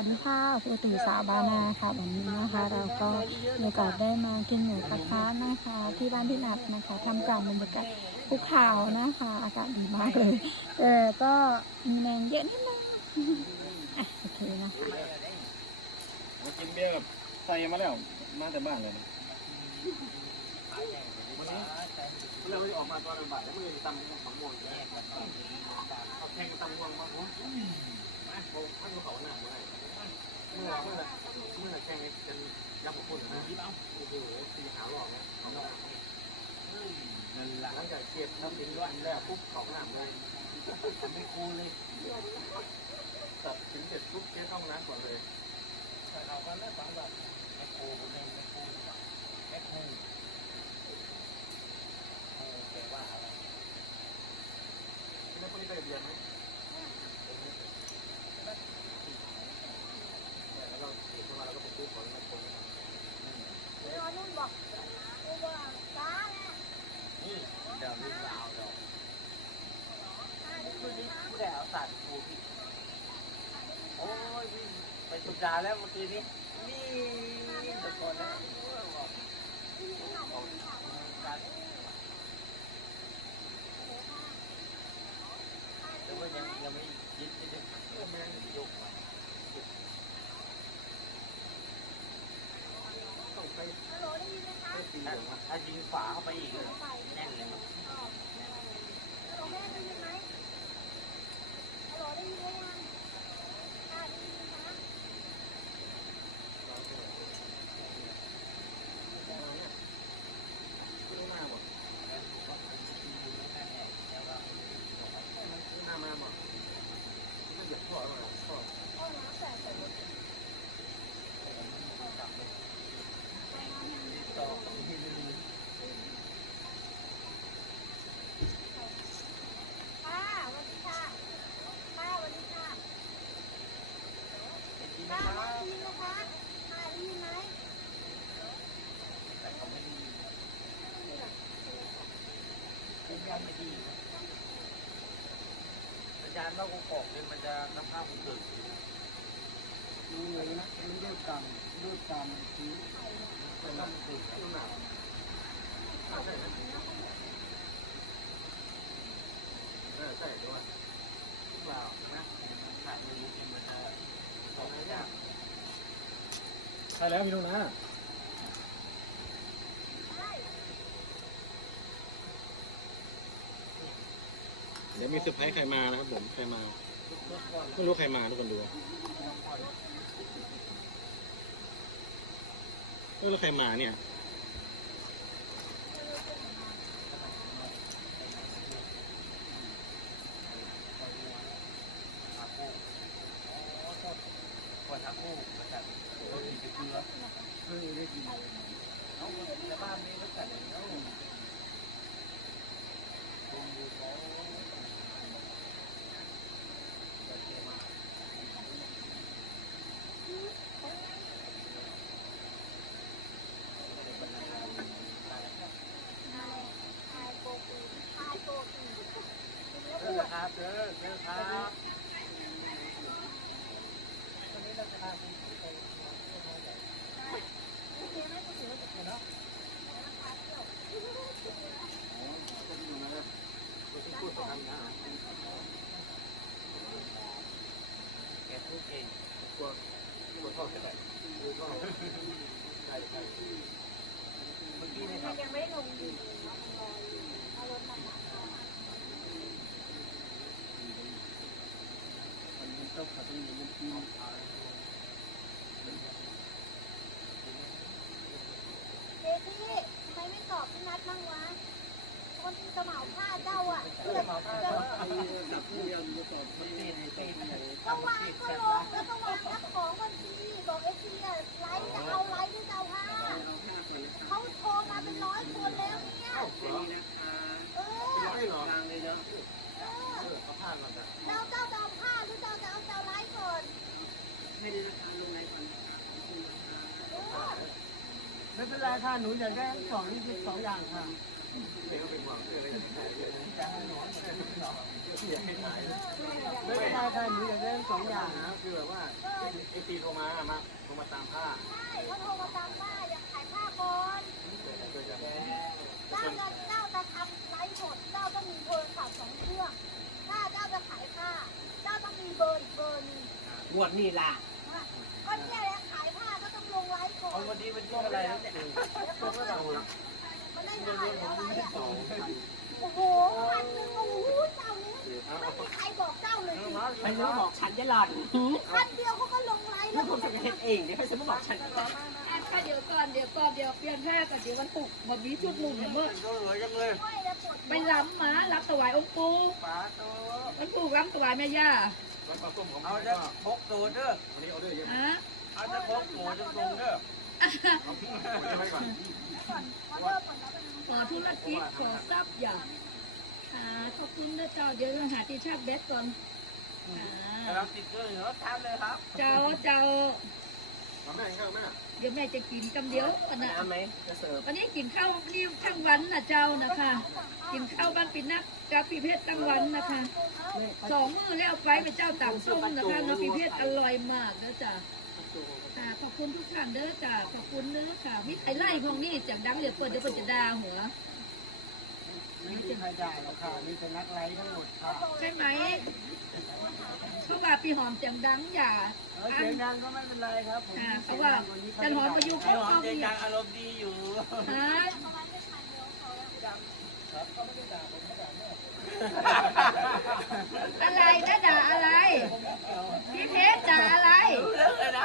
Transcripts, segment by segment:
วัสดีค่ะผู้ตื่สาบานาค่ะวันนี้นะคะ เราก็มีโอกาสได้มากินหมูกระทะนะคะ ที่บ้านพี่นัดนะคะทำกลางบรรยากาศภูเขานะคะ อากาศดีมากเลยแต่ก็มีแรงเยอะนิดนึงอะโอเคนะคะมากินเบียร์กับใส่มาแล้วมาแต่บ้านเลยวันนี้เราออกมาตอนบ่ายแล้วมือตำฝังม่วงเอาแข่งตำม่วงมาโอ้ยมาโอ้ท่านเขาหนักเลย เมื่อเมื่อเมื่อแข่งเป็นยับุกคนนะโอ้โหสีขาวหลอกนะนั่นหละหลังจากเก็บทำเป็นร้อนแล้วปุ๊บของหนักเลยไม่คูเลยตัดถึงเสร็จปุ๊บเจ๊ต้องน้ำก่อนเลยเราก็เลิกฟังแบบแม่ครูคนหนึ่งแม่ครูแม่ครูครูแปลว่าอะไรที่นั่นคนนี้ไปเรียนไหมแล้วเราเด็กมาเราก็ไปซื้อของแม่ครูนี่เดี๋ยวรุ่นราวเดี๋ยวผู้ใดเอาสัตว์ปูพี่โอ้ยวิ่งไปสุดาแล้วเมื่อกี้นี้นี่ตะโกนแล้วบอกบอกการแต่ว่ายังยังไม่ยึดไม่ได้เออไม่ได้ยกมา ต้องไปไปตี ถ้า เหรอ ถ้ายิงฝาเข้าไปอีกเลยแน่นเลยมั้ง ไม่ต้องหน้าหมดหน้ามาหมดไม่เหยียบพ่อหรอกพ่อ ต่อที่นึง ค่ะสวัสดีค่ะป้าสวัสดีค่ะ ดีนะ ป้า ครั ได้ บ ยินนะคะป้าได้ยินไหม แต่เขาไม่ดี เป็นยังไม่ดีอาจารย์ว่ากูกอกเนี่ยมันจะน้ำข้าวมันเกิดดูเลยนะมันรูดตามรูดตามชี้มันต้องเกิดต้องหนาวใช่เออใช่ด้วยเปล่านะขาดมือจริงมันจะสองยากใช่แล้วพี่ลุงนะ เดี๋ยวมีเซอร์ไพรส์ใครมานะครับผมใครมาไม่รู้ใครมาทุกคนดูไม่รู้ใครมาเนี่ยขาคู่โอ้โทษคนทักคู่มาจากรถสีเกลือเพื่อได้กินเอาในบ้านนี้รถจัดอย่างนี้เอาลงดูเขาโอเคมาก เจอครับเจอเจอ ครับวันนี้เราจะพาคุณไปเที่ยวน้อยใหญ่แกพูดเก่งตัวตัวทอดจะได้ตัวทอดใช่ใช่เมื่อกี้นะครับยังไม่ได้ลงดีเอามันลอยอยู่เอารถมาดักเอา มัน เป็นเต้าขาต้องมีมันกินเจพี่ทำไมไม่ตอบพี่นัดบ้างวะคนที่กระเหมาผ้าเจ้าอะเพื่อไอ้สับผู้ยังจะตอบมันไม่ตีได้นตีนเลยก็วางก็ลงแล้วก็วาง ไม่เป็นไรค่ะหนูอยากได้สองนี่สองอย่างค่ะเมื่ออะไรที่ถ่ายเลยจะให้หนหนุ่ม่เป็นไรค่ะหนูอยากได้สองอย่างนะคือแบบว่าเอฟซีโทรมามาโทรมาตามผ้าใช่เขาโทรมาตามว่าอยากขายผ้าก่อนเจ้าจะเจ้าจะทำไลฟ์สดเจ้าต้องมีโทรศัพท์สองเครื่องถ้าเจ้าจะขายผ้าเจ้าต้องมีเบอร์อีกเบอร์หนึงงวดนี่ล่ะก็เนี่ย อนเอาวันนี้มันที่อะไรแล้วเนี่ยมันได้ถ่ายแล้วไลฟ์อะโอ้โหพันหนึ่งโอ้โหเจ้านี้ไม่มีใครบอกเจ้าเลยสิไม่รู้บอกฉันจะหล่อนพันเดียวเขาก็ลงไลฟ์แล้แล้ววผมจะเห็นเองเนี่ยใครจะมาบอกฉันอะถ้าเดี๋ยวก่อนเดี๋ยวก่อนเดี๋ยวเปลี่ยนแพร่ก่อนเดี๋ยวมันปลุกวันนี้ชุดมุมเนี่ยเมื่อก็เลยกันเลยช่วยแล้วปวดไปล้ำหมารับถวายองค์ปู่ป้าโตมันปลูกล้ำถวายแม่ย่าแล้วปลาส้มของเอาเขาจะจะพกตัวเด้อวันนี้ออเดอร์เยอะฮะเอาจะพกหมูจะปรุงเด้อ เอาทิ้งไว้ก่อนก่อนออเดอร์ก่อนแล้วเป็นขอธุรกิจขอทรัพย์อย่าหาขอบคุณนะเจ้าเดี๋ยวเราหาที่ชาติเบสก่อนอ่าเราติดเกลืออยู่แล้วทานเลยครับเจ้าเจ้าทำแม่ข้าวแม่เดี๋ยวแม่จะกินกำเดียววันน่ะน้ำไหมจะเสิร์ฟวันนี้กินข้าวนี่ทั้งวันนะเจ้านะคะ กินข้าวบ้านปีนักกับปีเพชรทั้งวันนะคะสองมื้อแล้วเอาไปเป็นเจ้าต่างส้มนะคะน้องปีเพชรอร่อยมากนะจ๊ะค่ะ ขอบคุณทุกท่านเด้อจ้ะขอบคุณเด้อค่ะมิไอไล่พวกนี้จากดังเดี๋ยวเปิดเดี๋ยวเปิดจะด่าหัวไม่มีใครด่าหรอกค่ะมีแต่นักไลฟ์ทั้งหมดค่ะใช่ไหมเพราะว่าพี่หอมเสียงดังอย่าเออเสียงดังก็ไม่เป็นไรครับผมอ่าเพราะว่าจันหอมอายุไอ้เขาหอมเขาใจเนี่ดัยงอารมณ์ดีอยู่ฮะอะไรนะด่าอะไร พี่เพชรด่าอะไร เลิกเลยนะ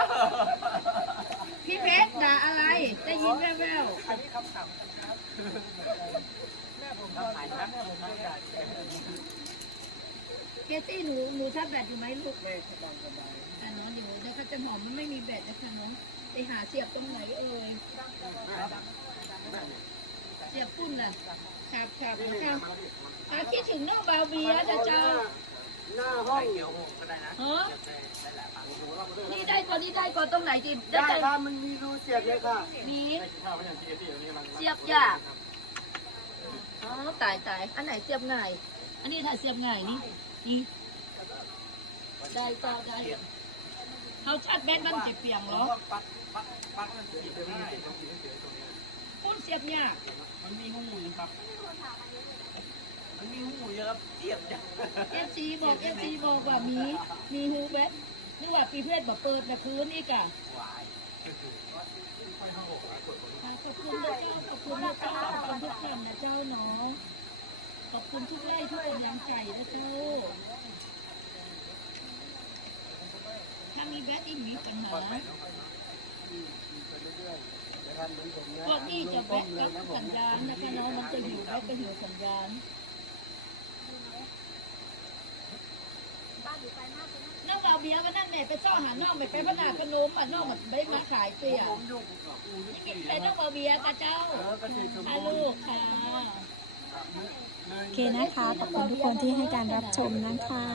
พี่เพชรด่าอะไร ได้ยินแว่ว อันนี้คำถามกันครับแม่ผมก็แม่ผมไม่ด่าแก ๆ เกตี้หนูหนูชาร์จแบตอยู่ไหมลูกแม่สบายสบายอะน้องอยู่นะคะจันหอมมันไม่มีแบตนะคะน้องไปหาเสียบตรงไหนเอ่ยเสียบปุ้นน่ะครับครับครับอาคิดถึงน้องบาวเบียจะเจ้าหน้าห้องเกี่ยวหกก็ได้นะเฮ้อได้แหละปังนี่ได้ก่อนนี่ได้ก่อนตรงไหนจิได้ได้แต่ค่ะมันมีรูเสียบเลยค่ะมีได้กินข้าวไม่ยังทีเอทีวันนี้มันเสียบยากอ๋อตายตายอันไหนเสียบง่ายอันนี้ถ้าเสียบง่ายนี่ นี่ได้ก็ได้เขาชัดแบตมันจิเปียงเหรอปักปักปักมันสีได้ปุ้นเสียบยากมันมีหูอยู่ครับ มันมีหูเยอะครับเทียบจังเอฟซีบอกเอฟซีบอกว่ามีมีฮูแบตนึกว่าปีเพศแบบเปิดแบบพื้นอีกอะหวายขอบคุณนะเจ้าขอบคุณนะเจ้าขอบคุณทุกท่านนะเจ้าเนาะขอบคุณทุกไล่ทุกกำลังใจนะเจ้า ถ้ามีแบตอีกมีปัญหาจะทำเหมือนผมนะพวกนี้จะแบตกับสัญญาณนะคะเนาะมันจะหิวแบตก็หิวสัญญาณบ้านอยู่ไกลมากเลยนะน้องเราเบียร์วันนั้นแม่ไปเจ้าหาน้องไปไปพนาขนมอะน้องมันไม่มาขายเสียผมอยู่กับอูนี่มีใครน้องเราเบียร์กับเจ้าเออก็สีชมอาพูลูกค่ะโอเคนะคะ ขอบคุณทุกคนที่ให้การรับชมนะคะ